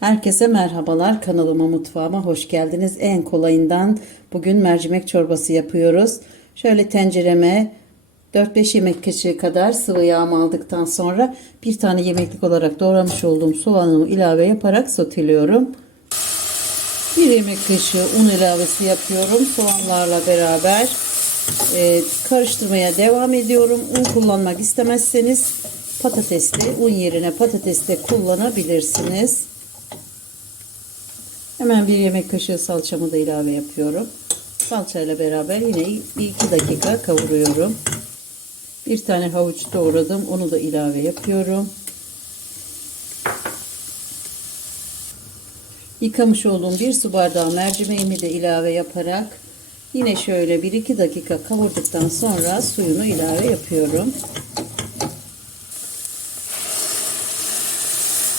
Herkese merhabalar. Kanalıma mutfağıma hoş geldiniz. En kolayından bugün mercimek çorbası yapıyoruz. Şöyle tencereme 4-5 yemek kaşığı kadar sıvı yağımı aldıktan sonra bir tane yemeklik olarak doğramış olduğum soğanımı ilave yaparak soteliyorum. Bir yemek kaşığı un ilavesi yapıyorum. Soğanlarla beraber e, karıştırmaya devam ediyorum. Un kullanmak istemezseniz patatesli un yerine patates de kullanabilirsiniz. Hemen bir yemek kaşığı salçamı da ilave yapıyorum. Salçayla beraber yine bir iki dakika kavuruyorum. Bir tane havuç doğradım. Onu da ilave yapıyorum. Yıkamış olduğum bir su bardağı mercimeğimi de ilave yaparak yine şöyle 1-2 dakika kavurduktan sonra suyunu ilave yapıyorum.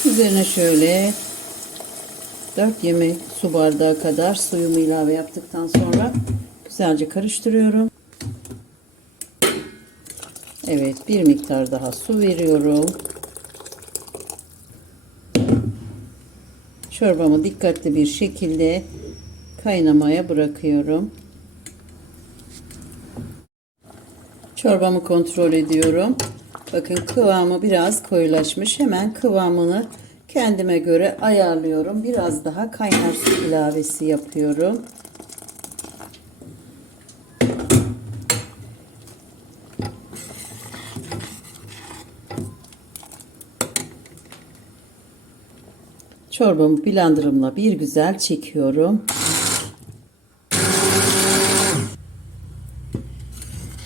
Üzerine şöyle 4 yemek su bardağı kadar suyumu ilave yaptıktan sonra güzelce karıştırıyorum. Evet bir miktar daha su veriyorum. Çorbamı dikkatli bir şekilde kaynamaya bırakıyorum. Çorbamı kontrol ediyorum. Bakın kıvamı biraz koyulaşmış. Hemen kıvamını kendime göre ayarlıyorum. Biraz daha kaynar su ilavesi yapıyorum. Çorbamı blenderımla bir güzel çekiyorum.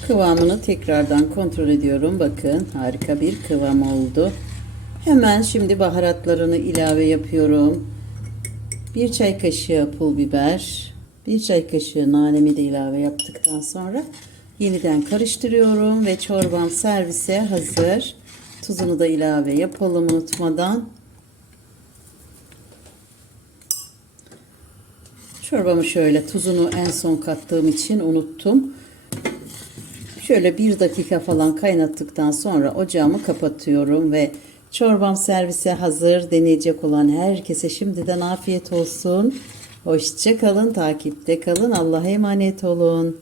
Kıvamını tekrardan kontrol ediyorum. Bakın harika bir kıvam oldu. Hemen şimdi baharatlarını ilave yapıyorum. Bir çay kaşığı pul biber, bir çay kaşığı nanemi de ilave yaptıktan sonra yeniden karıştırıyorum ve çorbam servise hazır. Tuzunu da ilave yapalım unutmadan. Çorbamı şöyle tuzunu en son kattığım için unuttum. Şöyle bir dakika falan kaynattıktan sonra ocağımı kapatıyorum ve çorbam servise hazır. Deneyecek olan herkese şimdiden afiyet olsun. Hoşça kalın, takipte kalın. Allah'a emanet olun.